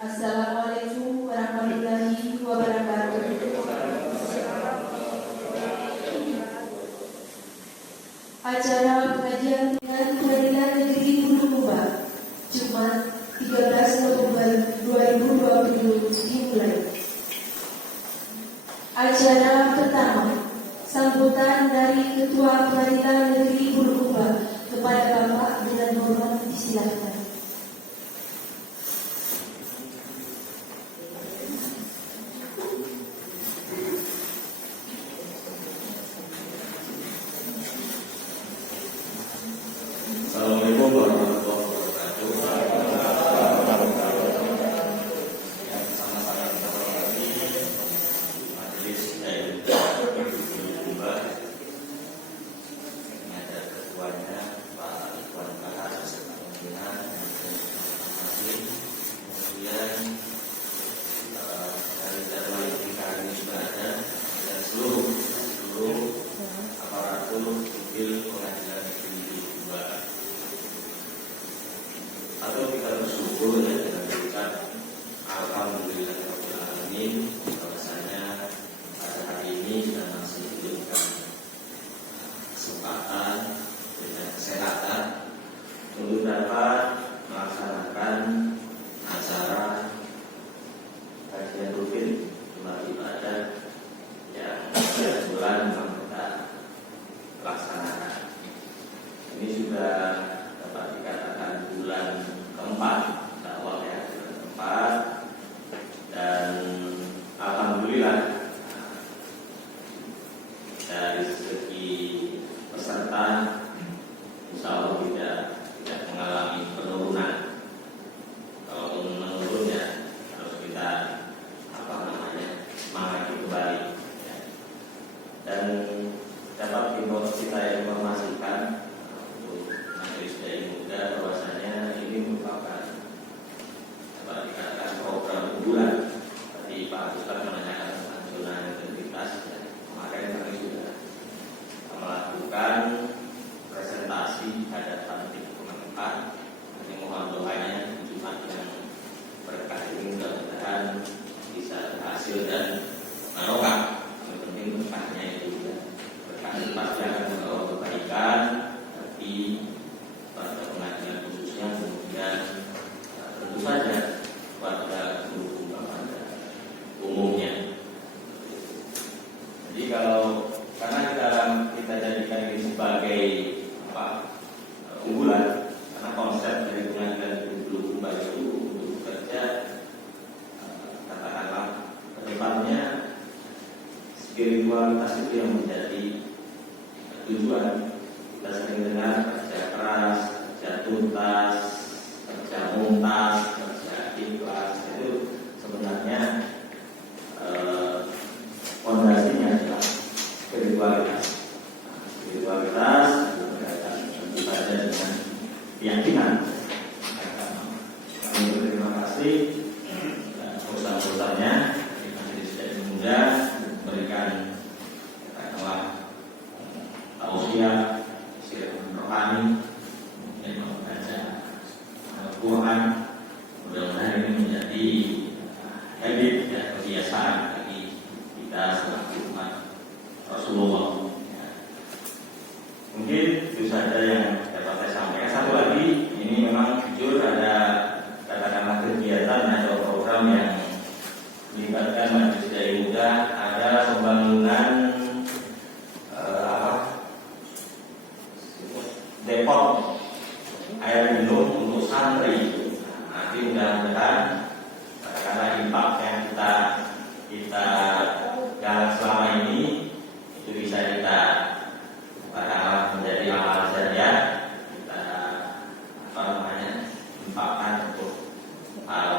Assalamualaikum warahmatullahi wabarakatuh. Acara pengajian dengan Pengadilan Negeri Bulukumba, Jumat 13 November 2020 dimulai. Acara pertama, sambutan dari Ketua Pengadilan Negeri Bulukumba kepada Bapak dengan hormat disilakan. Assalamualaikum warahmatullahi wabarakatuh. Yang sama-sama kita hormati Majelis Bulukumba, ini ada ketuanya Pak Iwan Bahar beserta pimpinan, kemudian dari jadwal yang kita hari ini sudah ada, dan seluruh aparatur sipil Pengadilan Negeri Bulukumba. Atau kita bersyukur ya dengan berucap alhamdulillahirabbil alamin bahwasanya pada hari ini kita masih diberikan kesempatan dan kesehatan untuk dapat melaksanakan acara kajian rutin rumah ibadah yang setiap bulan memang kita laksanakan. Ini sudah dapat dikatakan bulan keempat dakwah ya, bulan keempat, dan alhamdulillah dari segi peserta insya Allah tidak mengalami penurunan. Kalau menurun ya harus kita semangati kembali ya. Dan dapat kita informasikan untuk Majelis Dai Muda bahwasanya ini merupakan dapat dikatakan program unggulan. Tadi Pak Ustaz menanyakan tentang zona integritas ya. Kemarin kami sudah melakukan presentasi di hadapan Kemenpan. Ini mohon doanya Jumat yang berkah ini mudah-mudahan bisa berhasil dan barokah. Yang penting berkahnya itu berkah pasti akan membawa kebaikan, tapi pada pengajian khususnya kemudian tentu saja warga Bulukumba pada umumnya. Jadi karena kita jadikan ini sebagai unggulan, karena konsep dari pengadilan Bulukumba itu untuk bekerja katakanlah ke depannya spiritualitas itu yang menjadi tujuan. Kita sering dengar kerja keras, kerja tuntas, kerja muntas, kerja ikhlas. Itu sebenarnya fondasinya adalah spiritualitas. Spiritualitas itu berkaitan tentu saja dengan keyakinan. Kami berterima kasih dan perusahaan-perusahaannya di Majelis Dai Muda memberikan katakanlah tausiah rohani dan membaca Al-Quran. Mudah-mudahan ini menjadi habit dan kebiasaan bagi kita selaku umat Rasulullah. Mungkin itu saja yang dapat saya sampaikan. Satu lagi, ini memang jujur ada katakanlah kegiatan atau program yang melibatkan Majelis Dai Muda, ada pembangunan depot air minum untuk santri. Nanti mudah-mudahan katakanlah impak yang kita jalan selama ini itu bisa kita katakanlah menjadi amal jariah, kita impakkan untuk hal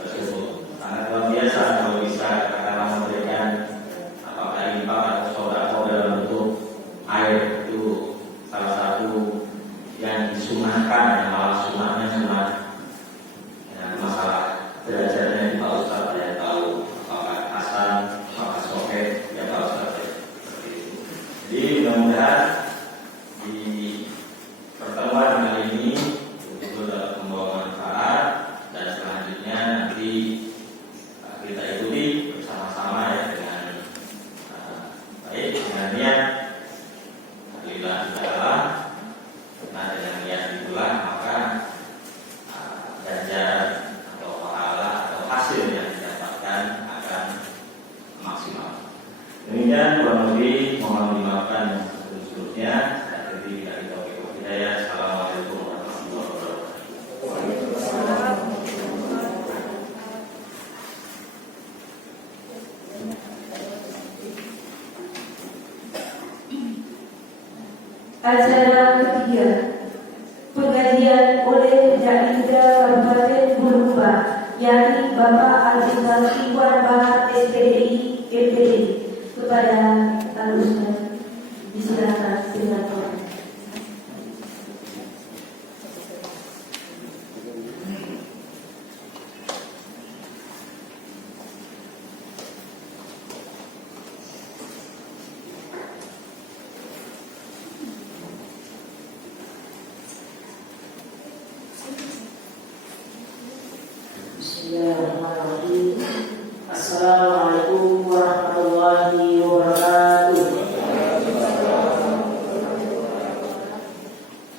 tersebut. Sangat luar biasa kalau bisa katakanlah memberikan apakah impak atau saudara dalam bentuk air, itu salah satu yang disunahkan, yang malah sunahnya sunah ya, masalah belajarnya di Pak Ustaz ya tahu apakah Hasan, apakah Sohe ya Pak Ustaz ya. Jadi mudah-mudahan di pertemuan kali ini betul-betul membawa manfaat, dan selanjutnya nanti Indah Kabupaten Bulukumba, yakni Bapak Al-Jenderal Iwan Bahar SPDI MPD. Kepada Al-Ustaz disilakan silakan. Bismillahirrahmanirrahim. Assalamualaikum warahmatullahi wabarakatuh.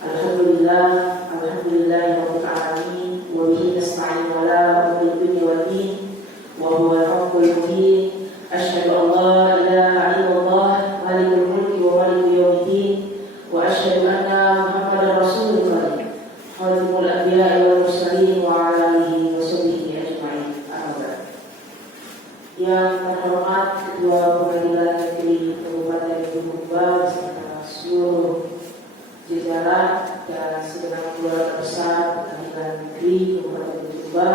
Alhamdulillahirabbil alamin wa bihi nasta'in ala umuri dunya wad din wa huwal haqqul mubin. Asyhadu an la ilaha illallah malikul mulki wa malikul yaumiddin wa asyhadu anna Muhammadar rasulullah khatimul anbiya'i wal mursalin wa ala alihi wa sahbihi ajma'in. Yang terhormat Ketua Pengadilan Negeri Kabupaten Bulukumba beserta seluruh jajaran dan segenap keluarga besar Pengadilan Negeri Kabupaten Bulukumba,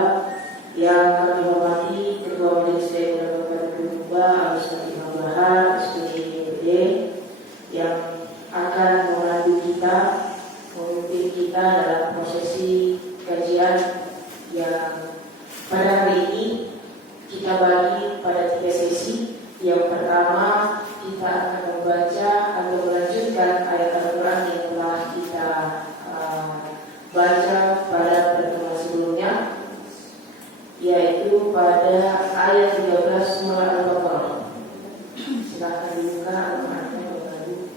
yang kami hormati Ketua Majelis Daerah Kabupaten Bulukumba Al-Ustaz Iwan Bahar SPDI yang akan memandu kita, memimpin kita dalam prosesi kajian yang pada hari ini kita bagi pada 3 sesi. Yang pertama, kita akan membaca atau melanjutkan ayat Al-Quran yang telah kita baca pada pertemuan sebelumnya, yaitu pada ayat 13 surah Al-Baqarah. Silakan dibuka Al-Qurannya Bapak Ibu.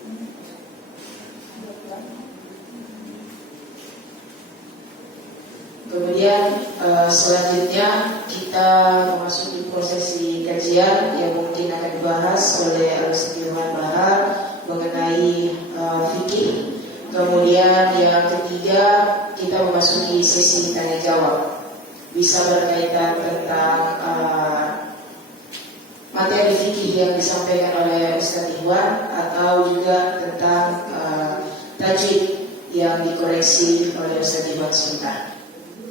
Kemudian selanjutnya kita memasuki prosesi kajian yang mungkin akan dibahas oleh Al-Ustaz Iwan Bahar mengenai fikih. Kemudian yang ketiga kita memasuki sesi tanya jawab, bisa berkaitan tentang materi fikih yang disampaikan oleh Ustaz Iwan atau juga tentang tajwid yang dikoreksi oleh Ustaz Iwan sebentar.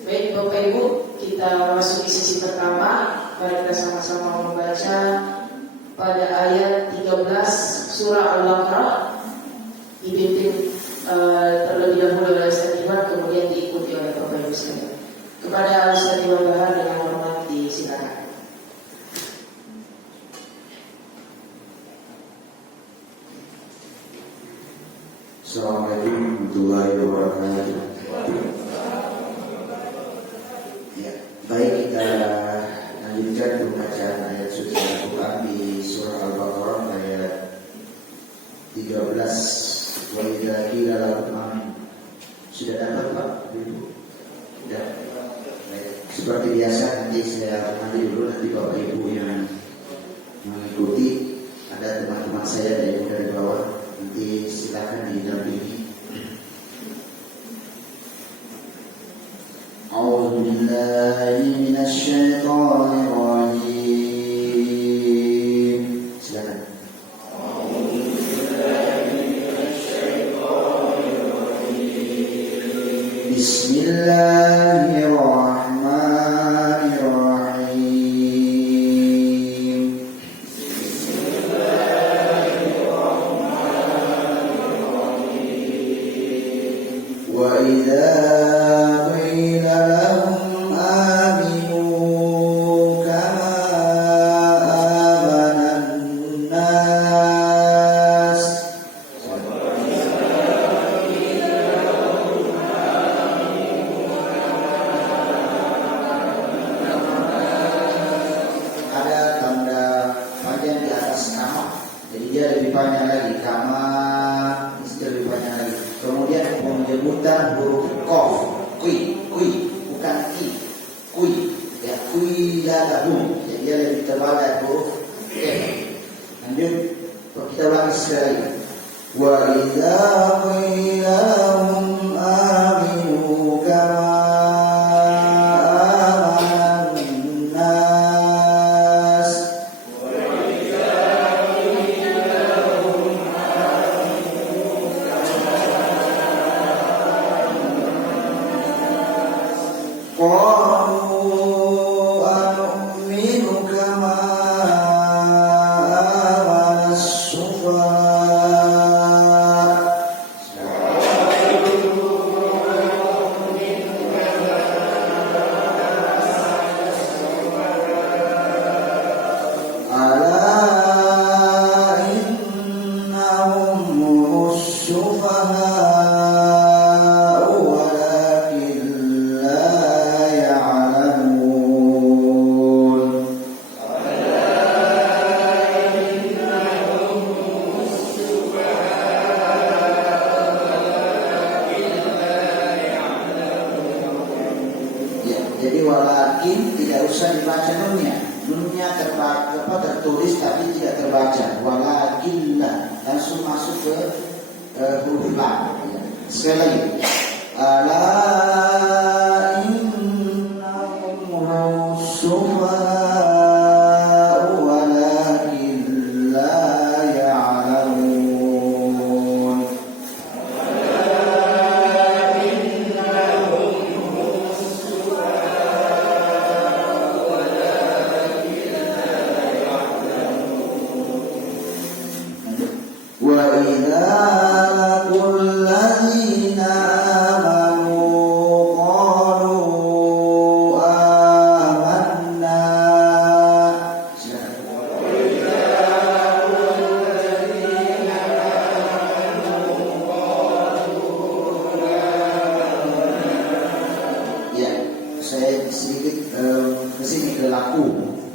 Baik Bapak Ibu, kita masuki sesi pertama. Mari kita sama-sama membaca pada ayat 13 surah Al-Baqarah, dipimpin terlebih dahulu oleh Ustaz Iwan, kemudian diikuti oleh Bapak Ibu sekalian. Kepada Ustaz Iwan Bahar dengan hormat disilakan. Assalamualaikum warahmatullahi wabarakatuh. Ya, baik, kita lanjutkan pembacaan ayat suci Al-Quran di surah Al-Baqarah ayat 13. Wa idza qila lahum amin. Sudah dapat Pak? Sudah. Baik. Seperti biasa nanti saya ambil dulu, nanti Bapak Ibu yang mengikuti. Ada teman-teman saya dari bawah, nanti silakan didampingi. A'udzu billahi minasy syaithanir rajim. Silakan. Bismillahirrahmanirrahim. Wa idza qila lahum aminu kama amanan nas. Ada tanda panjang di atas kama, jadi dia lebih panjang lagi. Kama itu lebih panjang lagi. Kemudian penyebutan huruf qaf, kui, bukan i, kui, ya kui lahum, jadi dia lebih tebal dari huruf f. Lanjut, kita ulangi sekali. Wa idza qila lahum aminu kama amanan nas. qalu anu'minu kama amana as-sufaha. Ala innahum humus sufaha'u walakin la ya'lamun. Ya, jadi walakin tidak usah dibaca nunnya. Nunnya tertulis tapi tidak terbaca. Walakinlah langsung masuk ke huruf lam. Ya. Sekali lagi. Ala innahum sufaha'u walakin la ya'lamun. Wa idza laqul ladzina amanu qalu amanna. Ya, saya sedikit kesini ke laku.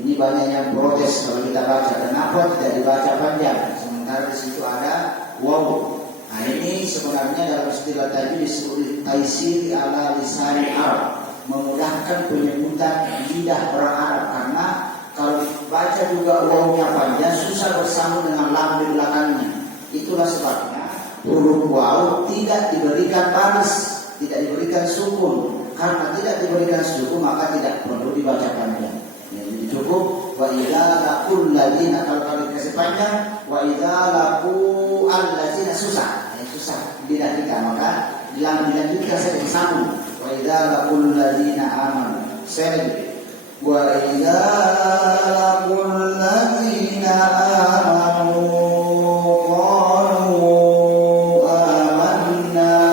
Ini banyak yang protes kalau kita baca. Kenapa tidak dibaca panjang? Sementara di situ ada waw. Nah ini sebenarnya dalam istilah tadi disebut taisir ala lisan Arab, memudahkan penyebutan lidah orang Arab. Karena kalau dibaca juga wawnya panjang, susah bersambung dengan lam di belakangnya. Itulah sebabnya huruf waw tidak diberikan baris, tidak diberikan sukun. Karena tidak diberikan sukun maka tidak perlu dibaca panjang. Jadi cukup wa idza laqul ladzina, kalau dikasih panjang wa idza laqu alladzina susah. Susah lidah kita, maka yang dilanjutkan saya bersambung wa idza laqul ladzina amanu. Saya wa idza laqul ladzina amanu qalu amanna.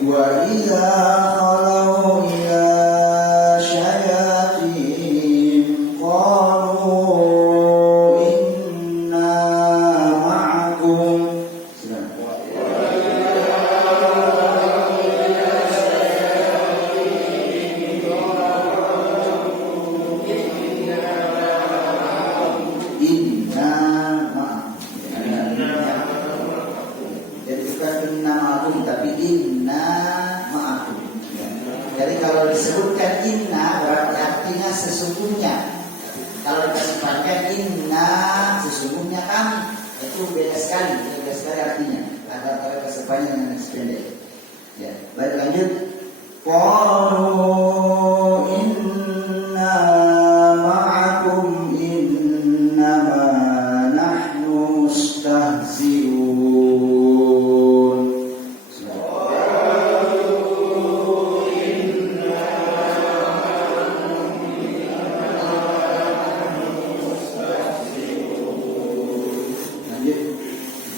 Wa idza khalau ila syayatin qalu inna ma'akum. Inna ma'akum. Jadi bukan inna ma'akum tapi inna ma'akum. Jadi kalau disebutkan inna berarti artinya sesungguhnya. Kalau dikasih panjang inna sesungguhnya kami, itu beda sekali artinya. Ada kalau dikasih panjang dengan sependek. Ya, baik lanjut. Qalu inna ma'akum innama nahnu mustahzi'un.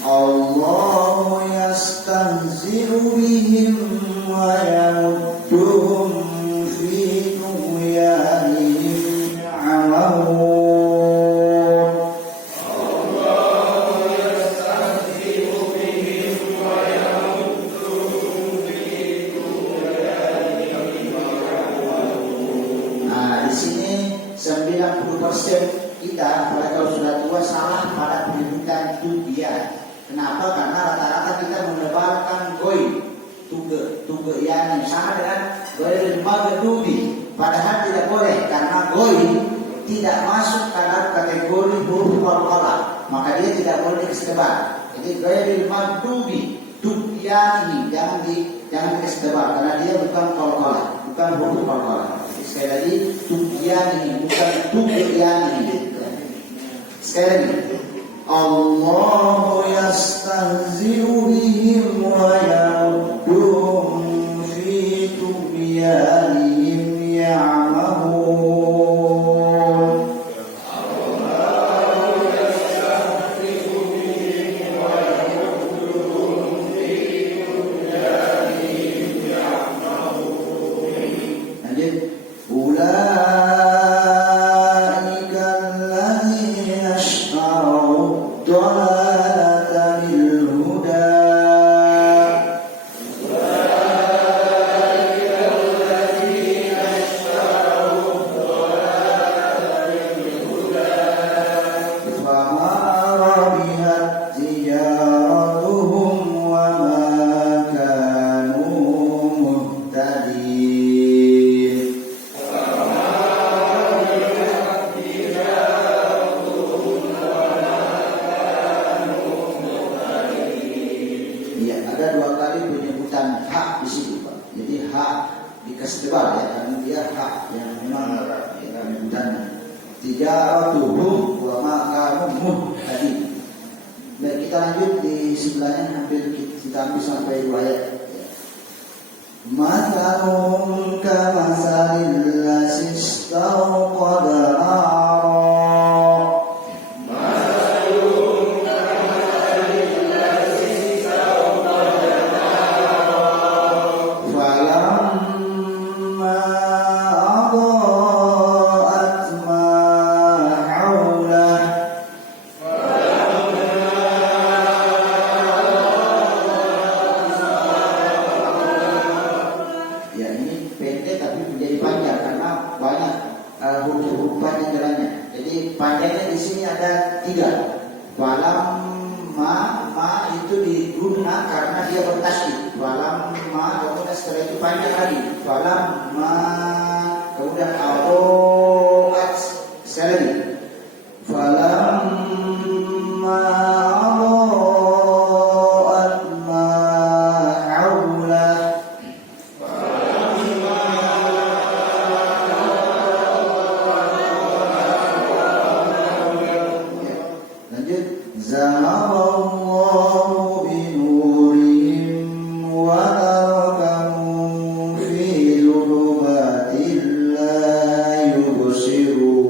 Allahu yastahzi'u bihim wa yamudduhum fi tughyanihim ya'mahun. Nah, di sini 90% kita pada kalau sudah tua salah pada penyebutan tughyan. Kenapa? Karena rata-rata kita menebalkan goi, tuge yani sama dengan goi magdubi. Padahal tidak boleh karena goi tidak masuk dalam kategori huruf qalqalah, maka dia tidak boleh dikasih. Jadi goi magdubi, tugyani jangan dikasih tebal karena dia bukan qalqalah, bukan huruf qalqalah. Sekali lagi tugyani bukan tugyani. Sekali lagi. Allah yastahzi'u bihim wa yamudduhum fi tughyanihim ya'mahun. Lanjut. Ulaika alladzina ishtaraw ad-dalalata bil huda. Fama rabihat tijaratuhum wa ma kanu muhtadin. Iya, ada dua kali penyebutan hak di situ, Pak. Jadi hak dikasih tebal ya, karena dia hak yang memang penyebutannya. Tijaratuhum wa ma kanu muhtadin. Baik, kita lanjut di sebelahnya, hampir kita ambil sampai 2 ayat. Mathalum kamasalil ladzi istawqada nara. Falamma adaa'at ma hawlah. Ya, ini pendek tapi menjadi panjang karena banyak huruf-huruf panjang jalannya. Jadi panjangnya di sini ada 3. Falamma, ma itu diguna karena dia bertasydid. Falamma, kemudian setelah itu panjang lagi. Falamma, kemudian adaa'at, sekali lagi. Falamma adaa'at ma hawlah. Lanjut. Zahaballahu binurihim wa tarakahum fi dhulumatin la yubsirun.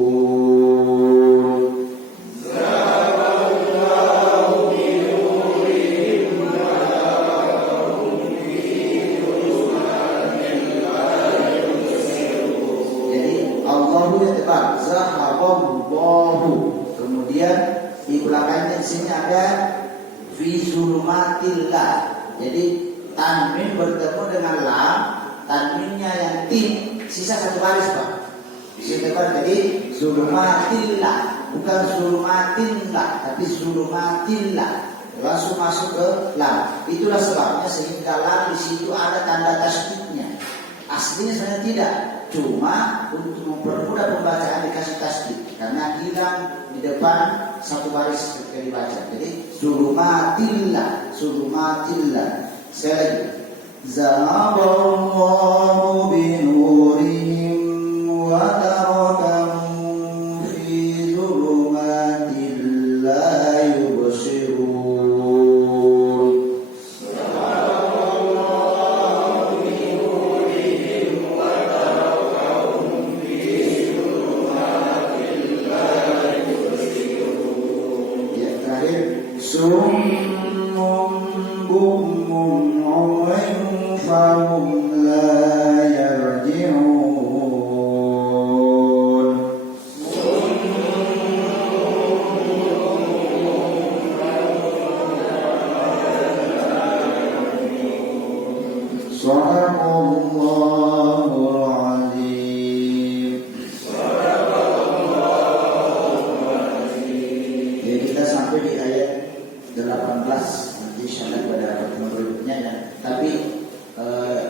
Jadi Allahu yang tepat, zahaballahu. Kemudian di belakangnya di sini ada fi zulumatillah. Jadi tanwin bertemu dengan lam, tanwinnya yang tim, sisa 1 baris, Pak. Bisa tepat, jadi zulumatillah, bukan zulumatillah, tapi zulumatillah. Langsung masuk ke lam. Itulah sebabnya sehingga lam di situ ada tanda tasydidnya. Aslinya sebenarnya tidak, cuma untuk mempermudah pembacaan dikasih tasydid karena hilang di depan 1 baris ketika dibaca. Jadi zulumatillah, zulumatillah. Sekali lagi. Zahaballahu binurihim wa tarakahum fi dhulumatin la yubsirun. Ya, terakhir. Summun bukmun umyun fahum la yarji'un. Shadaqallahul azim. Ya, kita sampai di ayat 18, nanti insyaallah pada pertemuan berikutnya ya. Tapi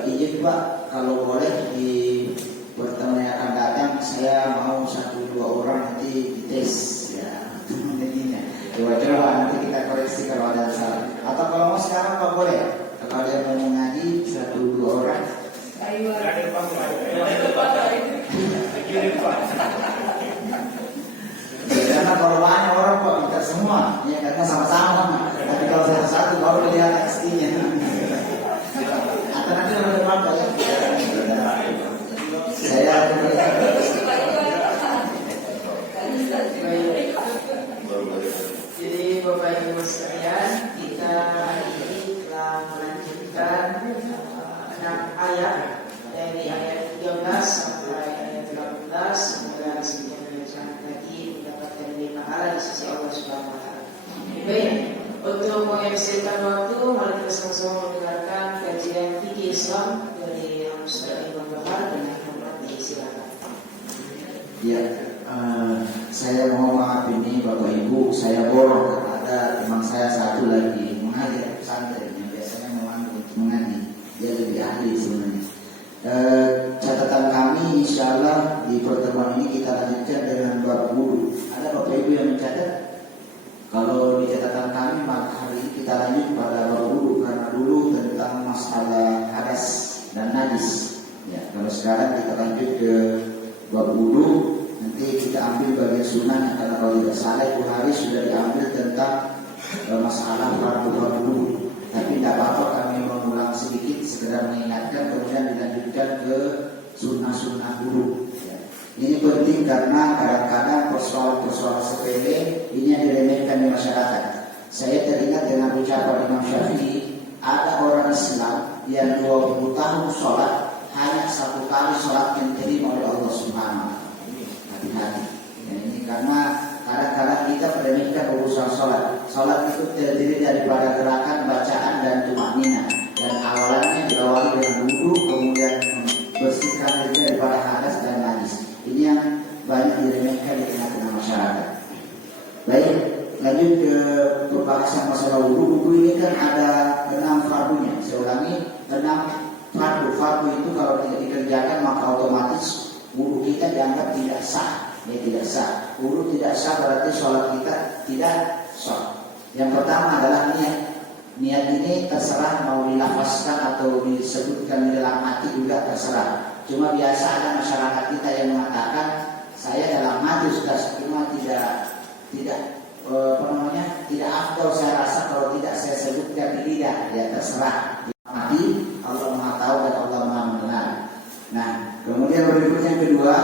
izin Pak, kalau boleh di pertemuan yang akan datang saya mau 1-2 orang nanti dites ya. Intinya coba nanti kita koreksi kalau ada salah. Atau kalau mau sekarang Pak boleh. Kalau ada yang mau mengaji 1-2 orang. Karena kalau banyak orang Pak semua, ya karena sama-sama. Tapi kalau satu baru kelihatan aslinya. Atau nanti lebih apa ya? Saya Jadi Bapak Ibu sekalian, kita hari ini telah melanjutkan 6 ayat dari ayat 13 sampai ayat 18. Semoga setiap bacaan lagi mendapatkan nilai pahala di sisi Allah Subhanahu wa taala. Baik, untuk menghabiskan waktu, mari kita sama-sama mendengarkan kajian fikih Islam dari Ustaz Imam Bahar dengan hormat disilakan. Ya, saya mohon maaf ini Bapak Ibu, saya borong kepada teman saya satu lagi mengajar pesantren yang biasanya memandu untuk mengaji. Dia lebih ahli sebenarnya. Catatan kami insya Allah di pertemuan ini kita lanjutkan dengan bab wudu. Ada Bapak Ibu yang mencatat? Kalau di catatan kami maka hari ini kita lanjut pada bab wudu karena dulu tentang masalah hadas dan najis. Ya, kalau sekarang kita lanjut ke bab wudu. Nanti kita ambil bagian sunnah karena kalau tidak salah itu hari sudah diambil tentang masalah fardu. Tapi tidak apa-apa kami mengulang sedikit sekedar mengingatkan kemudian dilanjutkan ke sunnah-sunnah dulu. Ya. Ini penting karena kadang-kadang persoalan-persoalan sepele ini yang diremehkan di masyarakat. Saya teringat dengan ucapan Imam Syafi'i, ada orang Islam yang 20 tahun sholat hanya 1 kali sholat yang diterima oleh Allah Subhanahu. Hati-hati. Ya, ini karena kadang-kadang kita meremehkan urusan sholat. Sholat itu terdiri daripada gerakan, bacaan, dan tumaknina. Dan awalannya diawali dengan wudu, kemudian bersihkan diri daripada hadas dan najis. Ini yang banyak diremehkan di tengah-tengah masyarakat. Baik, lanjut ke pembahasan masalah wudu. Wudu ini kan ada 6 fardunya. Saya ulangi, 6 fardu. Fardu itu kalau tidak dikerjakan maka otomatis wudu kita dianggap tidak sah. Ya tidak sah. Wudu tidak sah berarti sholat kita tidak sah. Yang pertama adalah niat. Niat ini terserah mau dilafazkan atau disebutkan di dalam hati juga terserah. Cuma biasa ada masyarakat kita yang mengatakan saya dalam hati sudah cuma tidak tidak afdal saya rasa kalau tidak saya sebutkan di lidah. Ya terserah. Di hati Allah Maha tahu dan Allah Maha mendengar. Nah, kemudian berikutnya yang kedua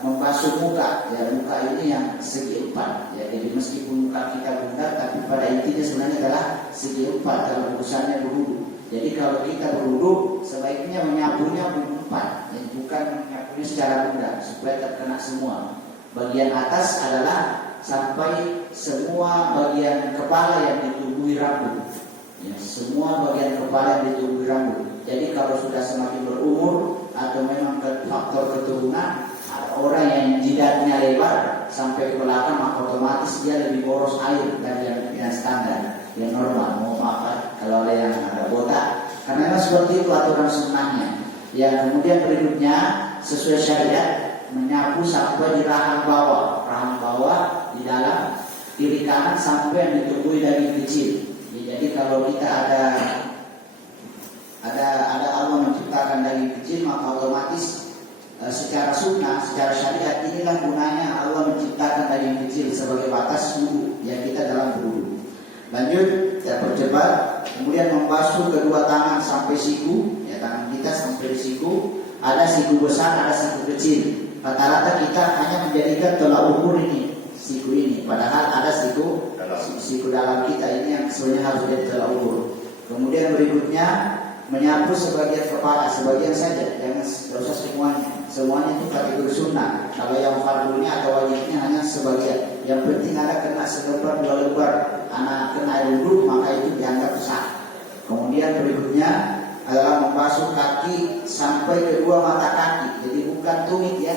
membasuh muka. Ya, muka ini yang segi 4. Ya, jadi meskipun muka kita bundar, tapi pada intinya sebenarnya adalah segi 4 dalam urusannya berwudu. Jadi kalau kita berwudu sebaiknya menyapunya 4, ya, bukan menyapunya secara bundar supaya terkena semua. Bagian atas adalah sampai semua bagian kepala yang ditumbuhi rambut. Ya, semua bagian kepala yang ditumbuhi rambut. Jadi kalau sudah semakin berumur atau memang faktor keturunan, orang yang jidatnya lebar sampai ke belakang maka otomatis dia lebih boros air dari yang standar, yang normal. Mau maaf kalau ada yang ada botak, karena memang seperti itu aturan sunnahnya. Yang kemudian berikutnya sesuai syariat menyapu sampai di rahang bawah di dalam kiri kanan sampai yang ditumbuhi daging kecil. Ya, jadi kalau kita ada Allah menciptakan daging kecil maka otomatis secara sunnah, secara syariat inilah gunanya Allah menciptakan daging kecil sebagai batas wudu yang kita dalam berwudu. Lanjut, kita percepat. Kemudian membasuh kedua tangan sampai siku, ya tangan kita sampai siku. Ada siku besar, ada siku kecil. Rata-rata kita hanya menjadikan tolak ukur ini, siku ini. Padahal ada siku dalam kita ini yang sebenarnya harus jadi tolak ukur. Kemudian berikutnya menyapu sebagian kepala, sebagian saja, jangan usah semuanya. Semuanya itu kategori sunnah. Kalau yang fardunya atau wajibnya hanya sebagian. Yang penting ada kena selembar 2 lembar, anak kena air wudu maka itu dianggap sah. Kemudian berikutnya adalah membasuh kaki sampai kedua mata kaki. Jadi bukan tumit ya,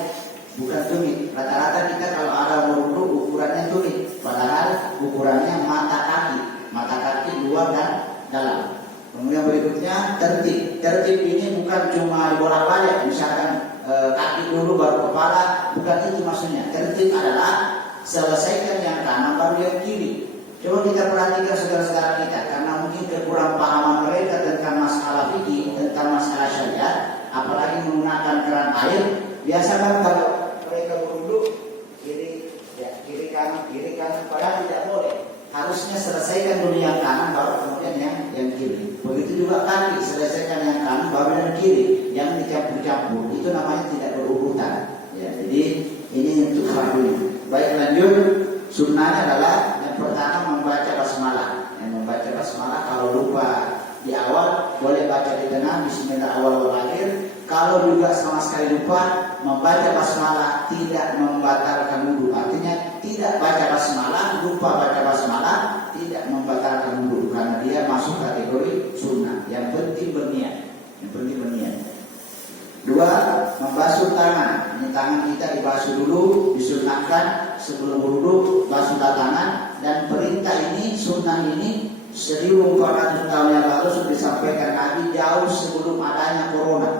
bukan tumit. Rata-rata kita kalau ada wudu ukurannya tumit, padahal ukurannya mata kaki luar dan dalam. Kemudian berikutnya tertib. Tertib ini bukan cuma bolak-balik, misalkan kaki dulu baru kepala, bukan itu maksudnya. Tertib adalah selesaikan yang kanan baru yang kiri. Coba kita perhatikan saudara-saudara kita, karena mungkin kekurang pahaman mereka tentang masalah fikih, tentang masalah syariat, apalagi menggunakan keran air. Biasa kan kalau mereka berwudu kiri kanan, padahal tidak boleh. badan kiri, yang dicampur-campur itu namanya tidak berurutan. Ya, jadi ini untuk fardunya. Baik, lanjut. Sunnahnya adalah yang pertama membaca basmalah. Yang membaca basmalah kalau lupa di awal boleh baca di tengah, bismillah awal wal akhir. Kalau juga sama sekali lupa, membaca basmalah tidak membatalkan wudu. Artinya tidak baca basmalah, lupa baca basmalah, tidak membatalkan wudu karena dia masuk kategori sunnah. Yang penting berniat. Yang penting berniat. Dua, membasuh tangan. Ini tangan kita dibasuh dulu, disunnahkan sebelum wudu basuh tangan. Dan perintah ini, sunnah ini 1400 tahun yang lalu sudah disampaikan Nabi jauh sebelum adanya corona.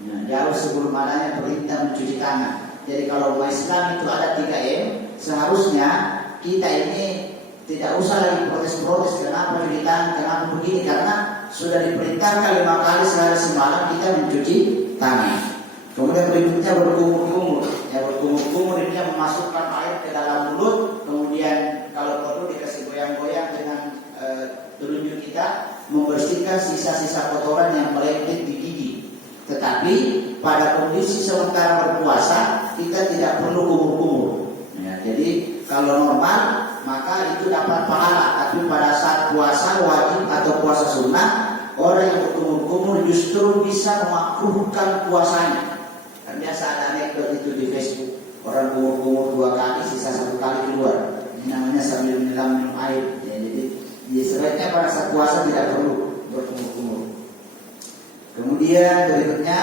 Ya, jauh sebelum adanya perintah mencuci tangan. Jadi kalau umat Islam itu ada 3M, seharusnya kita ini tidak usah lagi protes-protes kenapa mencuci tangan, kenapa begini, karena sudah diperintahkan 5 kali sehari semalam kita mencuci tangan. Kemudian berikutnya berkumur-kumur. Ya, berkumur-kumur ini memasukkan air ke dalam mulut, kemudian kalau perlu dikasih goyang-goyang dengan telunjuk kita, membersihkan sisa-sisa kotoran yang melekat di gigi. Tetapi pada kondisi sementara berpuasa kita tidak perlu kumur-kumur. Ya, jadi kalau normal maka itu dapat pahala. Tapi pada saat puasa wajib atau puasa sunnah, orang yang berkumur-kumur justru bisa memakruhkan puasanya. Kan biasa ada anekdot itu di Facebook, orang kumur-kumur 2 kali, sisa 1 kali keluar. Ini namanya sambil minum air. Ya, jadi sebaiknya pada saat puasa tidak perlu berkumur-kumur. Kemudian berikutnya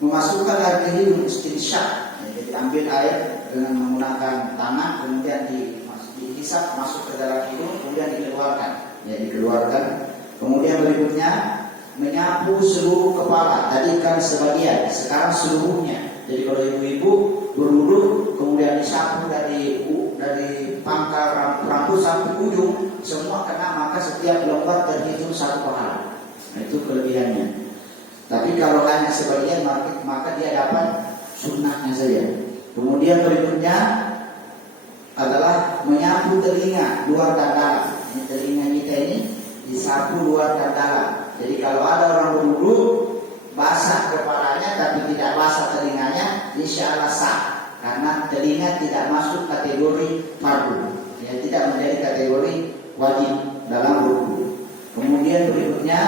memasukkan air ke hidung istinsyak. Ya, jadi ambil air dengan menggunakan tangan, kemudian dihisap masuk ke dalam hidung, kemudian dikeluarkan. Ya, dikeluarkan. Kemudian berikutnya menyapu seluruh kepala. Tadi kan sebagian, sekarang seluruhnya. Jadi kalau ibu-ibu berwudu kemudian disapu dari pangkal rambut sampai ujung semua kena, maka setiap lembar terhitung 1 pahala. Nah, itu kelebihannya. Tapi kalau hanya sebagian maka dia dapat sunnahnya saja. Kemudian berikutnya adalah menyapu telinga luar dan dalam. Ini telinga kita ini disapu luar dan dalam. Jadi kalau ada orang berwudu basah kepalanya tapi tidak basah telinganya, insya Allah sah. Karena telinga tidak masuk kategori fardu. Ya, tidak menjadi kategori wajib dalam wudu. Kemudian berikutnya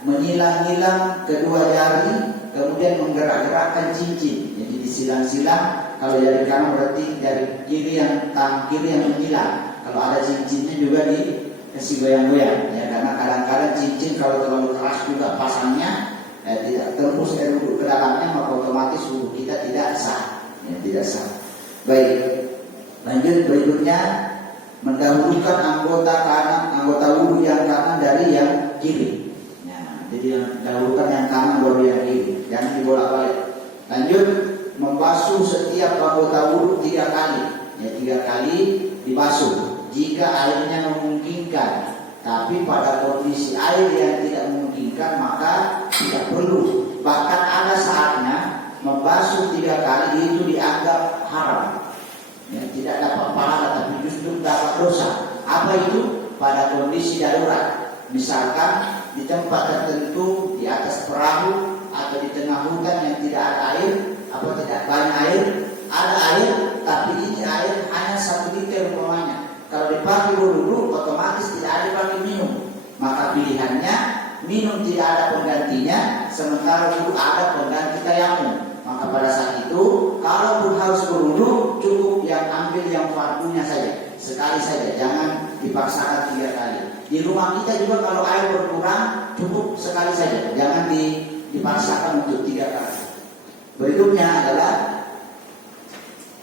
menyilang-nyilang kedua jari, kemudian menggerak-gerakkan cincin. Jadi disilang-silang. Kalau jari kanan berarti jari kiri yang menyilang. Kalau ada cincinnya juga dikasih goyang-goyang. Ya, karena kadang-kadang cincin kalau terlalu keras juga pasangnya tidak tembus air wudu ke dalamnya, maka otomatis wudu kita tidak sah. Ya, tidak sah. Baik. Lanjut berikutnya mendahulukan anggota wudu yang kanan dari yang kiri. Jadi yang dahulukan yang kanan baru yang kiri, jangan dibolak-balik. Lanjut, membasuh setiap anggota wudu 3 kali. Ya, 3 kali dibasuh jika airnya memungkinkan. Tapi pada kondisi air yang tidak memungkinkan maka tidak perlu. Bahkan ada saatnya membasuh 3 kali itu dianggap haram. Ya, tidak dapat pahala tapi justru dapat dosa. Apa itu? Pada kondisi darurat. Misalkan di tempat tertentu, di atas perahu atau di tengah hutan yang tidak ada air, atau tidak banyak air, ada air, tapi ini air hanya 1 liter umpamanya. Kalau dipakai dulu, otomatis tidak ada dipakai minum. Maka pilihannya minum tidak ada penggantinya, sementara itu ada pengganti tayamum. Maka pada saat itu, kalaupun harus berwudu, cukup yang ambil yang fardunya saja, sekali saja, jangan dipaksakan 3 kali. Di rumah kita juga kalau air berkurang cukup sekali saja, jangan dipaksakan untuk 3 kali. Berikutnya adalah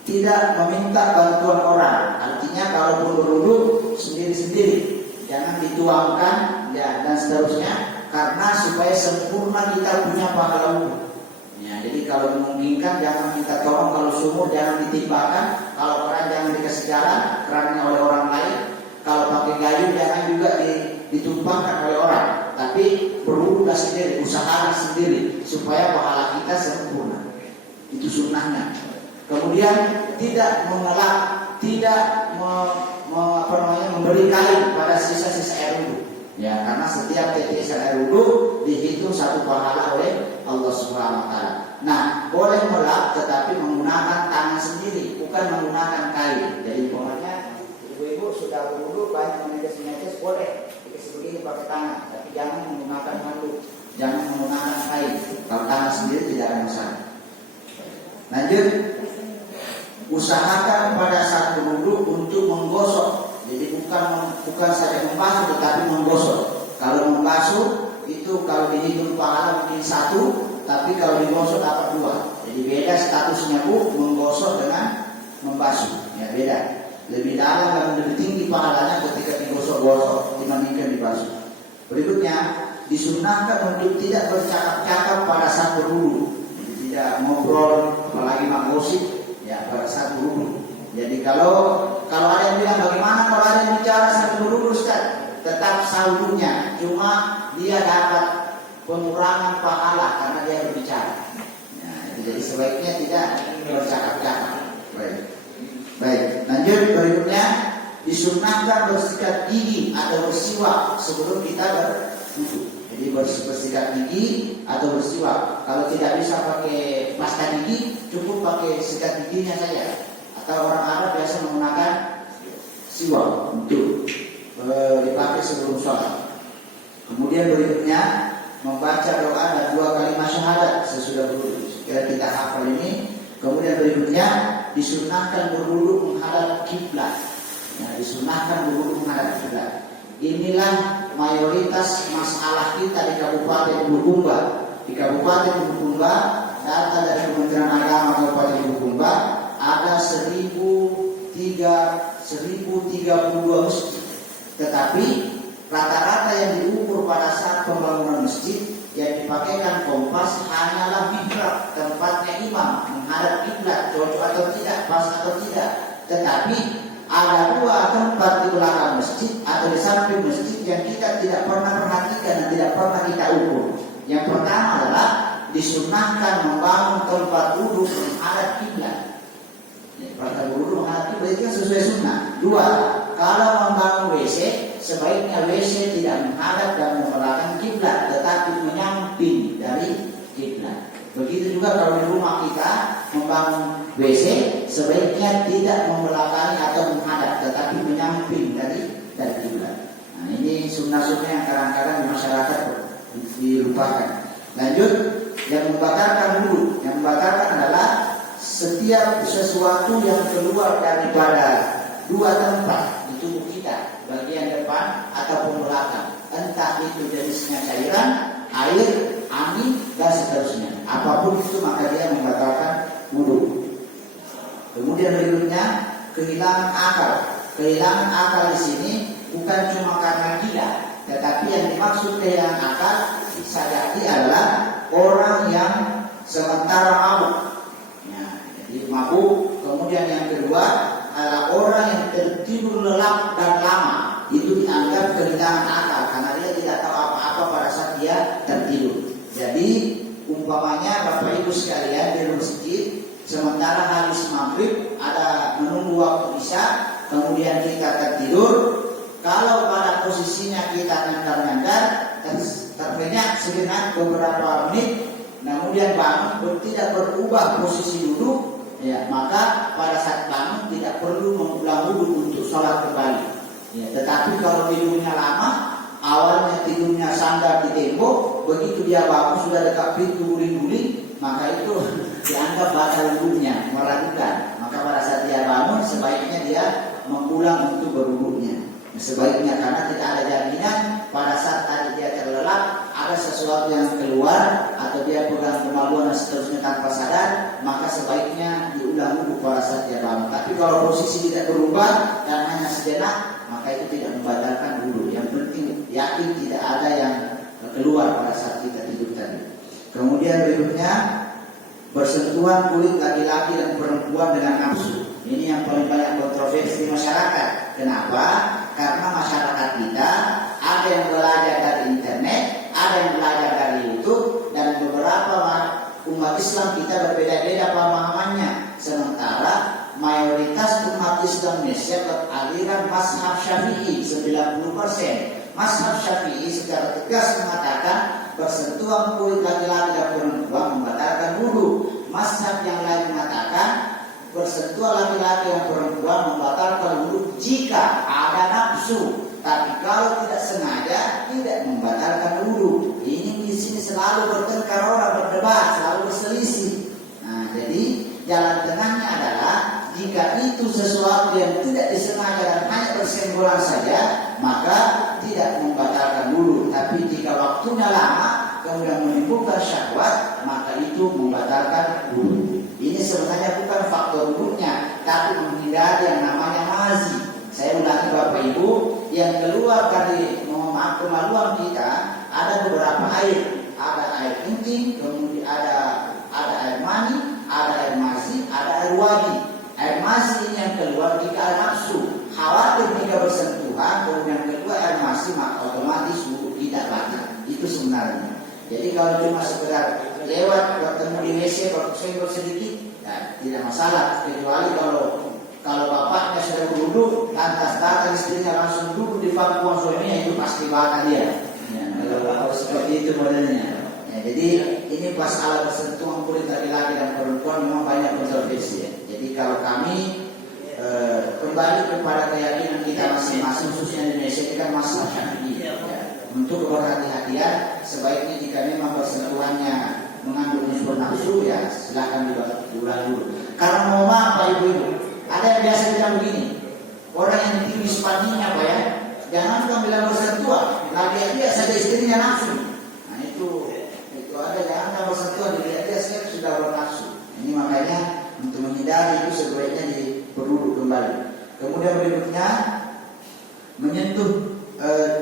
tidak meminta bantuan orang. Artinya kalau berwudu sendiri-sendiri, jangan dituangkan ya, dan seterusnya, karena supaya sempurna kita punya pahala wudu. Ya, jadi kalau memungkinkan jangan minta tolong, kalau sumur jangan ditimpakan, kalau keran jangan dikasih jalan, kerannya oleh orang lain. Kalau pakai kayu jangan juga ditumpahkan oleh orang, tapi berwudulah sendiri, usahakan sendiri supaya pahala kita sempurna. Itu sunnahnya. Kemudian tidak mengelak, tidak memberi kain pada sisa-sisa air wudu. Ya, karena setiap tetesan air wudhu dihitung satu pahala oleh Allah Subhanahu wa taala. Nah, boleh melap tetapi menggunakan tangan sendiri, bukan menggunakan kain. Jadi pokoknya ibu-ibu sudah berwudhu banyak menetes-menetes boleh begini pakai tangan, tapi jangan menggunakan handuk, jangan menggunakan kain. Kalau tangan sendiri tidak ada masalah. Lanjut, usahakan pada saat berwudhu untuk menggosok. Jadi bukan saja membasuh tetapi menggosok. Kalau membasuh itu kalau dihitung pahala mungkin 1, tapi kalau digosok dapat 2. Jadi beda statusnya Bu, menggosok dengan membasuh. Ya beda. Lebih dalam dan lebih tinggi pahalanya ketika digosok-gosok dibandingkan dibasuh. Berikutnya, disunahkan untuk tidak bercakap-cakap pada saat berwudhu. Jadi tidak ngobrol apalagi menggosip ya pada saat berwudhu. Jadi kalau ada yang bilang bagaimana kalau ada yang bicara sambil berwudhu Ustaz, tetap sahurnya, cuma dia dapat pengurangan pahala karena dia berbicara. Nah, jadi sebaiknya tidak bercakap-cakap. Baik, lanjut berikutnya, disunahkan bersikat gigi atau bersiwak sebelum kita berwudhu. Jadi bersikat gigi atau bersiwak. Kalau tidak bisa pakai pasta gigi, cukup pakai sikat giginya saja. Atau orang Arab biasa menggunakan siwak untuk dipakai sebelum sholat. Kemudian berikutnya membaca doa dan 2 kalimat syahadat sesudah berwudhu. Sekiranya kita hafal ini. Kemudian berikutnya disunahkan berwudhu menghadap kiblat. Ya, disunahkan berwudhu menghadap kiblat. Inilah mayoritas masalah kita di Kabupaten Bulukumba. Di Kabupaten Bulukumba, data dari Kementerian Agama Kabupaten Bulukumba ada 1032 masjid. Tetapi rata-rata yang diukur pada saat pembangunan masjid yang dipakaikan kompas hanyalah mihrab, tempatnya imam menghadap kiblat, cocok atau tidak, pas atau tidak. Tetapi ada 2 tempat di belakang masjid atau di samping masjid yang kita tidak pernah perhatikan dan tidak pernah kita ukur. Yang pertama adalah disunahkan membangun tempat wudhu menghadap kiblat. Pada wudhu menghadap kiblat itu kan sesuai sunnah. 2, kalau membangun WC, sebaiknya WC tidak menghadap dan membelakangi kiblat, tetapi menyamping dari kiblat. Begitu juga kalau di rumah kita membangun WC, sebaiknya tidak membelakangi atau menghadap, tetapi menyamping dari kiblat. Nah, ini sunnah-sunnah yang kadang-kadang di masyarakat dilupakan. Lanjut, yang membatalkan wudhu, yang membatalkan adalah setiap sesuatu yang keluar daripada 2 tempat di tubuh kita, bagian depan ataupun belakang, entah itu jenisnya cairan, air, angin dan seterusnya. Apapun itu maka dia membatalkan wudhu. Kemudian berikutnya kehilangan akal. Kehilangan akal di sini bukan cuma karena gila, tetapi yang dimaksud kehilangan akal bisa jadi adalah orang yang sementara mabuk. Jadi mabuk. Kemudian yang kedua adalah orang yang tertidur lelap dan lama. Itu dianggap kehilangan akal karena dia tidak tahu apa-apa pada saat dia tertidur. Jadi umpamanya Bapak Ibu sekalian di masjid, sementara habis maghrib ada menunggu waktu isya, kemudian kita tertidur. Kalau pada posisinya kita nyandar-nyandar, terpenyat sejenak beberapa menit, kemudian bangun tidak berubah posisi duduk, ya, maka pada saat bangun tidak perlu mengulang wudhu untuk sholat kembali. Ya, tetapi kalau tidurnya lama, awalnya tidurnya sandar di tembok, begitu dia bangun sudah dekat pintu guling-guling, maka itu dianggap batal wudhunya, meragukan. Maka pada saat dia bangun, sebaiknya dia mengulang untuk berwudhunya. Sebaiknya, karena tidak ada jaminan pada saat tadi dia terlelap ada sesuatu yang keluar atau dia pegang kemaluan dan seterusnya tanpa sadar, maka sebaiknya diulang wudhu pada saat dia bangun. Tapi kalau posisi tidak berubah dan hanya sejenak, maka itu tidak membatalkan wudhu. Yang penting yakin tidak ada yang keluar pada saat kita tidur tadi. Kemudian berikutnya bersentuhan kulit laki-laki dan perempuan dengan nafsu. Ini yang paling banyak kontroversi di masyarakat. Kenapa? Karena masyarakat kita ada yang belajar dari internet, ada yang belajar dari YouTube, dan beberapa umat Islam kita berbeda-beda pemahamannya. Sementara mayoritas umat Islam Indonesia beraliran mazhab Syafi'i 90%, Mazhab Syafi'i secara tegas mengatakan bersentuhan kulit laki-laki dan perempuan membatalkan wudu. Mazhab yang lain mengatakan bersentuhan laki-laki dan perempuan membatalkan wudu jika ada nafsu. Tapi kalau tidak sengaja tidak membatalkan wudu. Ini di sini selalu bertengkar orang, berdebat, selalu berselisih. Nah, jadi jalan tengahnya adalah jika itu sesuatu yang tidak disengaja dan hanya bersenggolan saja, maka tidak membatalkan wudu. Tapi jika waktunya lama kemudian menimbulkan syahwat, maka itu membatalkan wudu. Ini sebenarnya bukan faktor wudunya, tapi menghindari yang namanya mazi. Saya ulangi Bapak Ibu, yang keluar dari kemaluan kita ada beberapa air. Ada air kencing, kemudian ada air mani, ada air mazi, ada air wadi. Air mazi ini yang keluar jika ada nafsu, khawatir jika bersentuhan, kemudian keluar air mazi, maka otomatis wudu tidak batal. Itu sebenarnya. Jadi kalau cuma sekedar lewat bertemu di WC bersenggol sedikit, ya, tidak masalah. Kecuali kalau bapaknya sudah berwudu, lantas datang istrinya langsung duduk di pangkuan suaminya, itu pasti batal dia. Ya, kalau seperti itu modelnya. Ya, jadi ini masalah bersentuhan kulit laki-laki dan perempuan memang banyak kontroversi. Ya. Jadi kalau kami kembali kepada keyakinan kita masing-masing, khususnya di Indonesia, kita masih Syafi'i. Ya. Untuk berhati-hatian, sebaiknya jika memang bersentuhannya mengandung unsur nafsu, ya silakan diulang dulu. Karena mau apa ibu-ibu? Ada yang biasa bilang begini, orang yang tinggi spandingnya apa ya, jangan kan bilang bersentuhan, lagi dia saja istrinya nafsu. Nah itu ada yang kan bersentuhan, dia saya sudah bernafsu. Ini makanya untuk menghindari itu sebaiknya diperlu kembali. Kemudian berikutnya menyentuh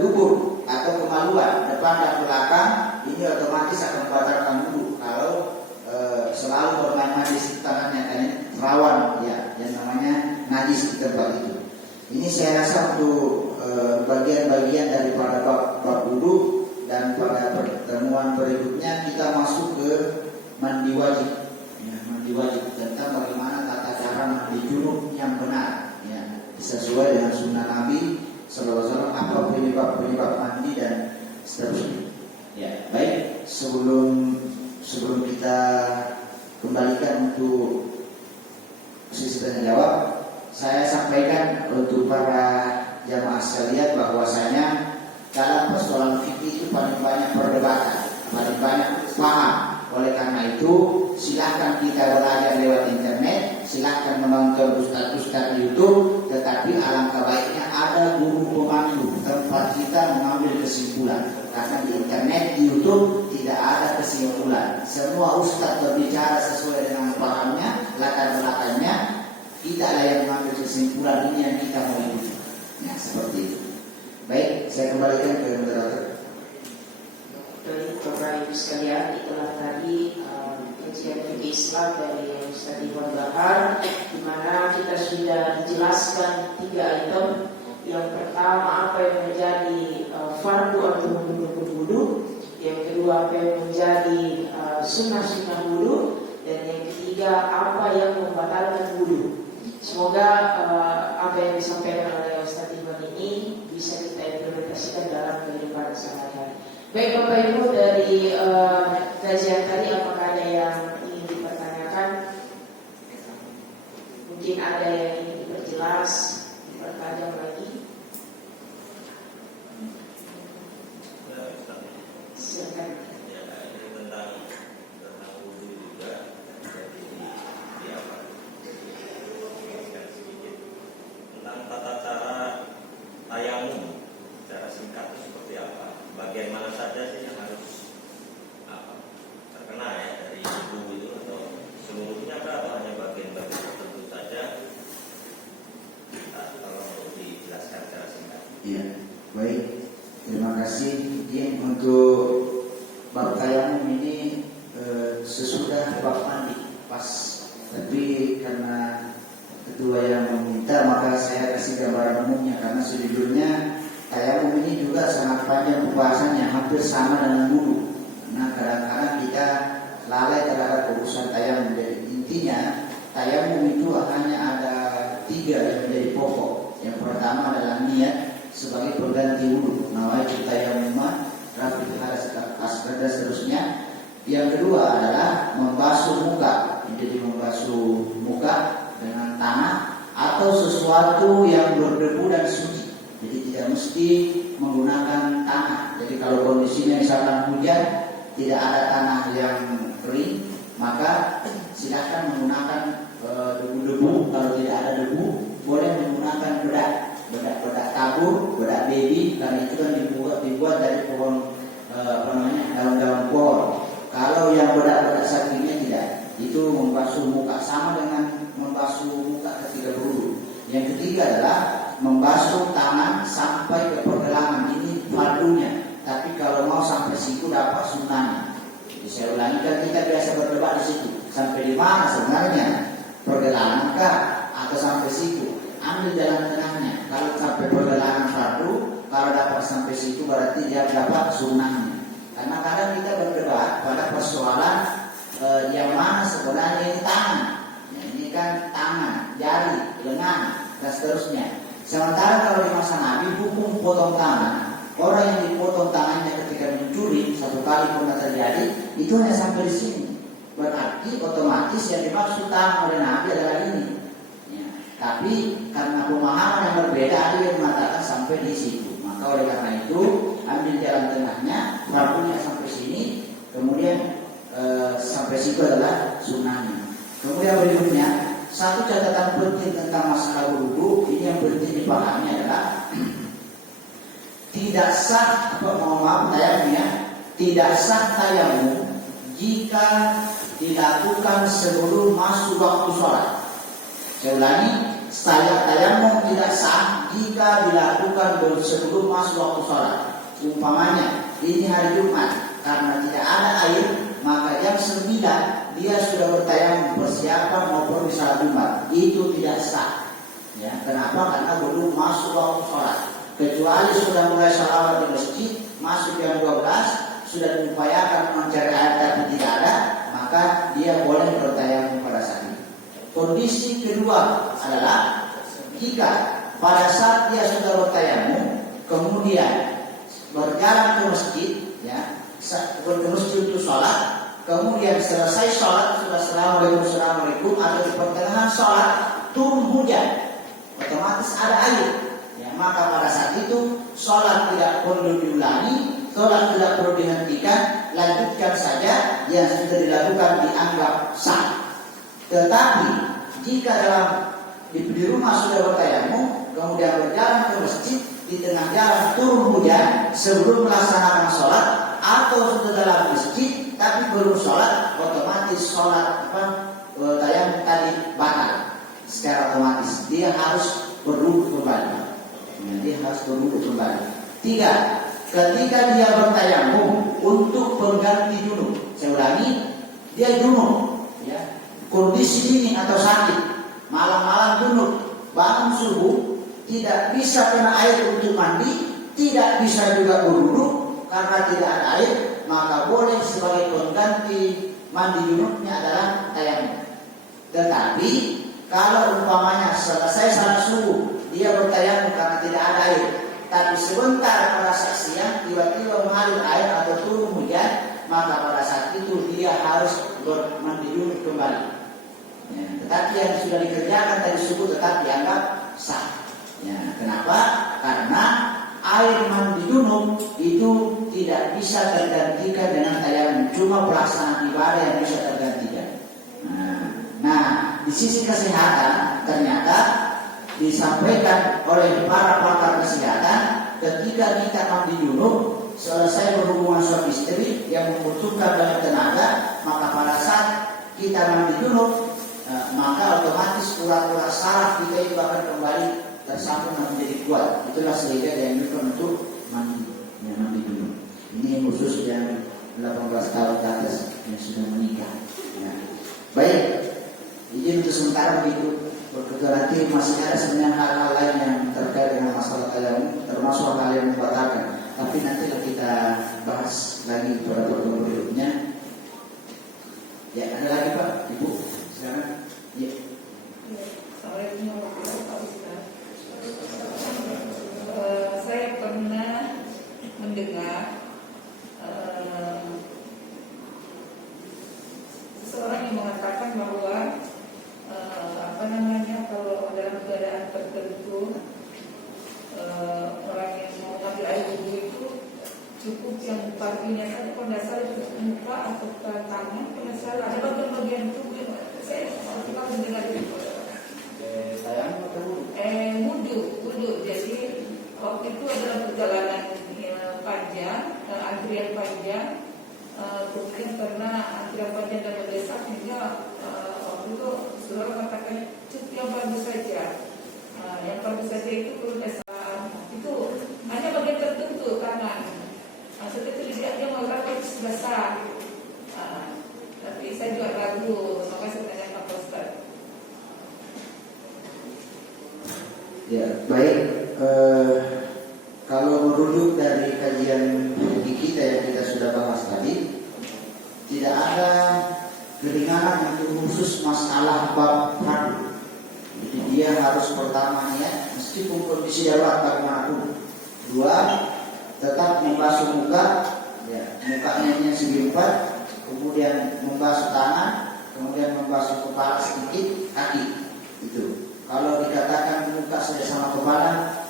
dubur atau kemaluan depan dan belakang, ini otomatis akan membatalkan wudu kalau selalu bermain-main di tangannya, kan rawan ya yang namanya najis di tempat itu. Ini saya rasa untuk bagian-bagian daripada bab wudu, dan pada pertemuan berikutnya kita masuk ke mandi wajib. Ya, mandi wajib tentang bagaimana tata cara mandi junub yang benar, ya, sesuai dengan sunnah Nabi Sallallahu Alaihi Wasallam, apa penyebab mandi dan seterusnya. Ya, baik, sebelum kita kembalikan untuk sesi tanya jawab, saya sampaikan untuk para jamaah sekalian bahwasanya dalam persoalan fikih itu paling banyak perdebatan, paling banyak paham. Oleh karena itu, silakan kita belajar lewat internet, silakan menonton ustaz-ustaz di YouTube, tetapi alangkah baiknya ada guru pemandu tempat kita mengambil kesimpulan. Karena di internet, di YouTube tidak ada kesimpulan. Semua ustaz berbicara sesuai dengan pahamnya, latar belakangnya. Tidaklah yang mengambil kesimpulan, ini yang kita mau ikuti. Ya, seperti itu. Baik, saya kembalikan ke moderator. Baik, Bapak Ibu sekalian, itulah tadi kajian fikih Islam dari Ustaz Iwan Bahar, di mana kita sudah dijelaskan 3 item. Yang pertama, apa yang menjadi fardu atau menurut wudu. Yang kedua, apa yang menjadi sunnah-sunnah wudu. Dan yang ketiga, apa yang membatalkan wudu. Semoga apa yang disampaikan oleh Ustaz Iwan ini bisa kita implementasikan dalam kehidupan sehari-hari. Baik Bapak Ibu, dari kajian tadi apakah ada yang ingin dipertanyakan? Mungkin ada yang ingin diperjelas, dipertajam lagi. Silakan. Ya, ini tentang wudu juga. Jadi apa? Sedikit tentang tata cara tayamum secara singkat itu seperti apa? Bagian mana saja sih yang harus terkena ya dari wudu itu, atau seluruhnya atau hanya bagian-bagian tertentu saja? Tolong dijelaskan secara singkat. Iya, baik. Terima kasih. Ini untuk bab tayamum ini sesudah bab mandi pas. Tapi karena ketua yang meminta, maka saya kasih gambaran umumnya, karena sejujurnya tayamum ini juga sangat panjang pembahasannya, hampir sama dengan wudu. Nah, kadang-kadang kita lalai terhadap urusan tayamum. Jadi intinya tayamum itu hanya ada 3 yang menjadi pokok. Yang pertama adalah niat, sebagai pengganti wudhu. Nawaitu tayammuma, rafi hadas asghar dan seterusnya. Yang kedua adalah membasuh muka, jadi membasuh muka dengan tanah atau sesuatu yang berdebu dan suci. Jadi tidak mesti menggunakan tanah. Jadi kalau kondisinya misalkan hujan, tidak ada tanah yang kering, maka silakan menggunakan debu-debu. Kalau tidak ada debu, boleh menggunakan bedak tabur, bedak baby, karena itu kan dibuat dari pohon daun-daun pohon. Kalau yang bedak-bedak sapinya tidak, itu membasuh muka sama dengan membasuh muka ketika berwudu. Yang ketiga adalah membasuh tangan sampai ke pergelangan. Ini fardunya. Tapi kalau mau sampai situ dapat sunnahnya. Jadi saya ulangi, kan kita biasa berdebat di situ. Sampai di mana sebenarnya? Pergelangan kah atau sampai situ? Ambil jalan tengahnya. Kalau sampai pergelangan fardu, kalau dapat sampai situ berarti dia dapat sunnahnya. Karena kadang kita berdebat pada persoalan yang mana sebenarnya ini tangan. Ya, ini kan tangan, jari, lengan, dan seterusnya. Sementara kalau di masa Nabi hukum potong tangan, orang yang dipotong tangannya ketika mencuri satu kali pernah terjadi, itu hanya sampai di sini. Berarti otomatis yang dimaksud tangan oleh Nabi adalah ini. Ya, tapi karena pemahaman yang berbeda, ada yang mengatakan sampai di situ. Maka oleh karena itu ambil jalan tengahnya, fardunya sampai sini, kemudian sampai situ adalah sunnahnya. Kemudian berikutnya, satu catatan penting tentang masalah wudu, ini yang penting dipahami adalah tidak sah, tidak sah tayamum jika dilakukan sebelum masuk waktu sholat. Saya ulangi, tayamum tidak sah jika dilakukan sebelum masuk waktu sholat. Umpamanya ini hari Jumat, karena tidak ada air, maka jam 9 dia sudah bertayamum persiapan mau pergi sholat Jumat. Itu tidak sah. Ya, kenapa? Karena belum masuk waktu sholat. Kecuali sudah mulai sholawat di masjid, masuk jam 12, sudah diupayakan mencari air tapi tidak ada, maka dia boleh bertayamum pada saat itu. Kondisi kedua adalah jika pada saat dia sudah bertayamum, kemudian berjalan ke masjid, ya, ke masjid untuk sholat, kemudian selesai sholat sudah assalamualaikum atau di pertengahan sholat turun hujan, otomatis ada air, ya, maka pada saat itu sholat tidak perlu diulangi, sholat tidak perlu dihentikan, lanjutkan saja yang sudah dilakukan dianggap sah. Tetapi jika di rumah sudah bertayamum, kemudian berjalan ke masjid, di tengah jalan turun hujan sebelum melaksanakan sholat, atau sudah dalam masjid tapi belum sholat, otomatis sholat tayamum tadi batal secara otomatis. Dia harus berwudu kembali. Tiga, ketika dia bertayamum untuk pengganti junub. Saya ulangi, dia junub, ya, kondisi dingin atau sakit, malam-malam junub, bangun subuh, tidak bisa kena air untuk mandi, tidak bisa juga berwudu karena tidak ada air, maka boleh sebagai pengganti mandi junubnya adalah tayamum. Tetapi kalau umpamanya selesai salat subuh dia bertayamum karena tidak ada air, tapi sebentar pada saat siang tiba-tiba mengalir air atau turun hujan, maka pada saat itu dia harus mandi junub kembali. Ya, tetapi yang sudah dikerjakan tadi subuh tetap dianggap sah. Ya, kenapa? Karena air mandi junub itu tidak bisa tergantikan dengan tayamum, cuma pelaksanaan ibadah yang bisa tergantikan. Nah, di sisi kesehatan ternyata disampaikan oleh para pakar kesehatan, ketika kita mandi junub selesai berhubungan suami istri yang membutuhkan banyak tenaga, maka pada saat kita mandi junub, maka otomatis urat-urat saraf kita itu akan kembali tersambung dan menjadi kuat. Itulah sehingga dianjurkan untuk mandi junub. Ini khusus yang 18 tahun ke atas yang sudah menikah. Ya. Baik, izin untuk sementara begitu. Berkecuali masih ada sebenarnya hal-hal lain yang terkait dengan masalah tayamum, termasuk hal yang membatalkan. Tapi nanti kita bahas lagi pada pertemuan berikutnya. Ya, ada lagi Pak, Ibu, silakan. Ya. Assalamualaikum warahmatullahi wabarakatuh. mungkin karena tidak panjang dan mendesak sehingga waktu itu saudara katakan cukup yang bagus saja. Yang bagus saja itu perlu dasar itu hanya bagian tertentu tangan. Seperti dia mengatakan besar. Tapi saya juga ragu. Maka saya tanya Pak Ustaz. Ya, baik. Kalau merujuk dari kajian fikih kita yang kita sudah bahas tadi, tidak ada keringanan untuk khusus masalah bab fardu. Jadi dia harus pertama niat, meskipun kondisi darurat bagaimanapun. Dua, tetap membasuh muka, ya, mukanya segi empat, kemudian membasuh tangan, kemudian membasuh kepala sedikit, kaki. Itu. Kalau dikatakan muka saja sama kepala,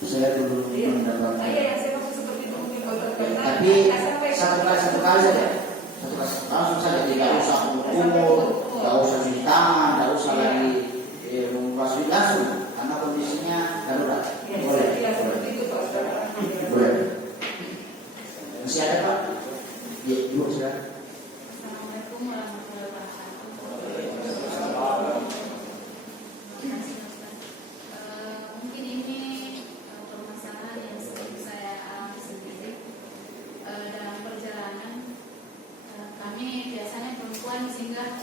saya belum mendapatkan. Yang saya maksud seperti itu mungkin Tapi satu kali saja. Langsung saja, tidak usah kumur, tidak usah cuci tangan, tidak usah lagi membasuh langsung, karena kondisinya darurat. Boleh. Boleh. Masih ada Pak? Ya, Ibu silakan. Assalamualaikum warahmatullahi wabarakatuh. Mungkin ini permasalahan yang sering saya alami sendiri dalam perjalanan. Kami biasanya perempuan singgah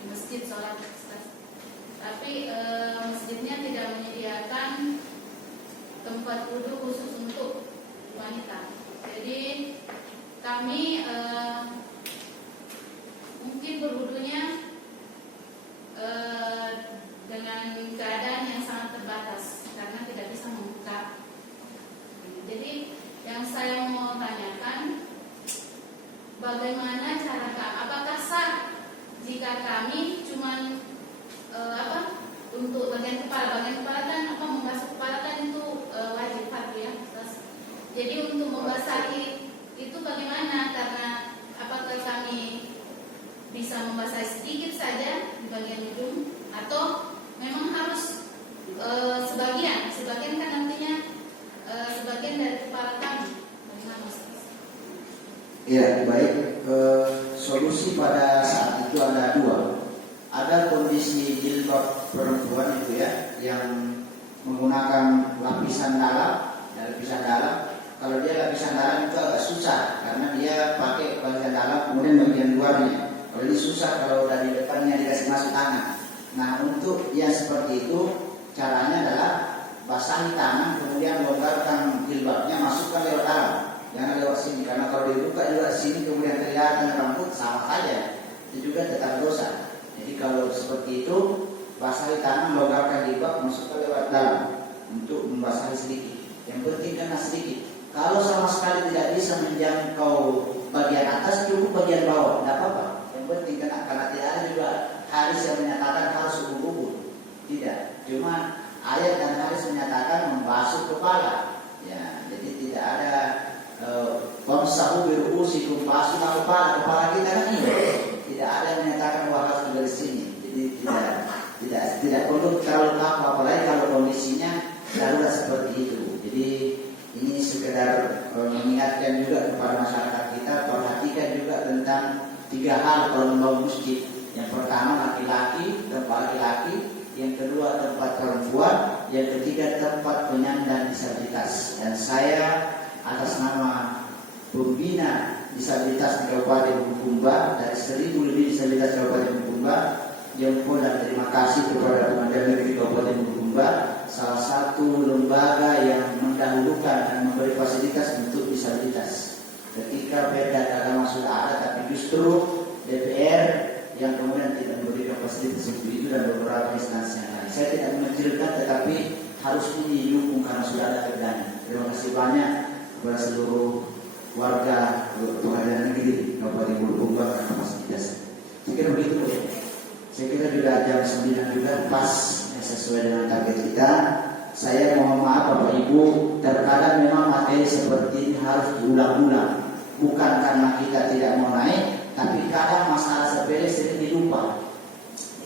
di masjid sholat, tapi masjidnya tidak menyediakan tempat wudhu khusus untuk wanita. Jadi kami mungkin berwudunya dengan keadaan yang sangat terbatas karena tidak bisa membuka. Jadi yang saya mau tanyakan, bagaimana cara apakah sah jika kami cuman untuk bagian kepala kan membasuh kepala kan itu wajib fardu ya. Jadi untuk membasahi itu bagaimana? Karena apakah kami bisa membasahi sedikit saja di bagian hidung atau memang harus sebagian kan nantinya sebagian dari kepala kami? Bagaimana Ustaz? Ya, baik. Solusi pada saat itu ada dua. Ada kondisi jilbab perempuan itu ya, yang menggunakan lapisan dalam. Kalau dia lapisan dalam itu agak susah karena dia pakai bagian dalam kemudian bagian luarnya. Kalau ini susah kalau dari depannya dikasih masuk tangan. Nah, untuk yang seperti itu caranya adalah basahi tangan kemudian longgarkan jilbabnya, masukkan lewat dalam. Jangan lewat sini, karena kalau dibuka lewat sini kemudian kelihatan rambut sama saja, itu juga tetap dosa. Jadi kalau seperti itu, basahi tangan, longgarkan jilbab, masukkan lewat dalam untuk membasahi sedikit. Yang penting kena sedikit. Kalau sama sekali tidak bisa menjangkau bagian atas, cukup bagian bawah, tidak apa-apa. Yang penting kena, karena tidak ada juga hadis yang menyatakan harus ubur-ubur. Tidak, cuma ayat dan hadis menyatakan membasuh kepala. Ya, jadi tidak ada bangsa birusikum basuhlah kepala kita kan ini. Tidak ada yang menyatakan bahwa harus dari sini. Jadi tidak perlu terlalu kaku, apalagi kalau kondisinya darurat seperti itu. Jadi ini sekedar mengingatkan juga kepada masyarakat kita, perhatikan juga tentang tiga hal kalau membangun masjid. Yang pertama laki-laki, tempat laki-laki. Yang kedua tempat perempuan. Yang ketiga tempat penyandang disabilitas. Dan saya atas nama pembina disabilitas di Kabupaten Bulukumba, dari 1.000 lebih disabilitas Kabupaten Bulukumba, jempol dan terima kasih kepada Pengadilan Negeri Kabupaten Bulukumba, salah satu lembaga yang mendahulukan dan memberi fasilitas untuk disabilitas. Ketika Perda Agama sudah ada, tapi justru DPR yang kemudian tidak memberikan fasilitas untuk itu dan beberapa instansi yang lain. Saya tidak mengecilkan, tetapi harus ini didukung karena sudah ada perdanya. Terima kasih banyak kepada seluruh warga Pengadilan Negeri Kabupaten Bulukumba karena fasilitas. Saya kira begitu ya. Saya kira juga jam 9 juga pas sesuai dengan target kita. Saya mohon maaf Bapak Ibu, terkadang memang materi seperti ini harus diulang-ulang. Bukan karena kita tidak mau naik, tapi kadang masalah sepele sering dilupa.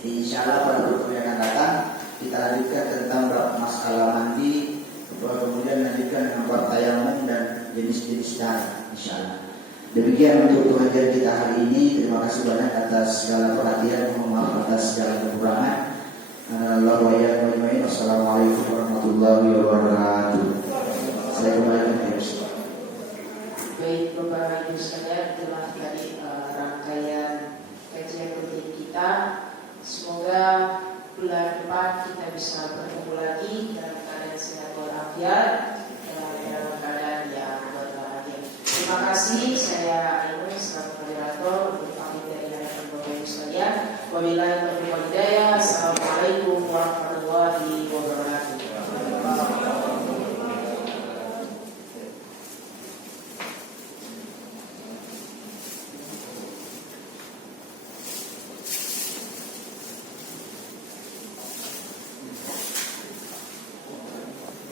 Jadi insya Allah pada waktu yang akan datang kita lanjutkan tentang masalah mandi, kemudian lanjutkan dengan bab tayamum dan jenis-jenis darah, insya Allah. Demikian untuk pengajian kita hari ini. Terima kasih banyak atas segala perhatian. Mohon maaf atas segala kekurangan. Wassalamualaikum warahmatullahi wabarakatuh. Saya kembali ke Ustaz. Baik Bapak Ibu sekalian, itulah tadi rangkaian kajian rutin kita. Semoga bulan depan kita bisa bertemu lagi dalam keadaan sehat walafiat, dalam keadaan yang berbahagia. Terima kasih. Saya Ainun selaku moderator untuk pamit dari hadapan Bapak Ibu sekalian. Wabillahi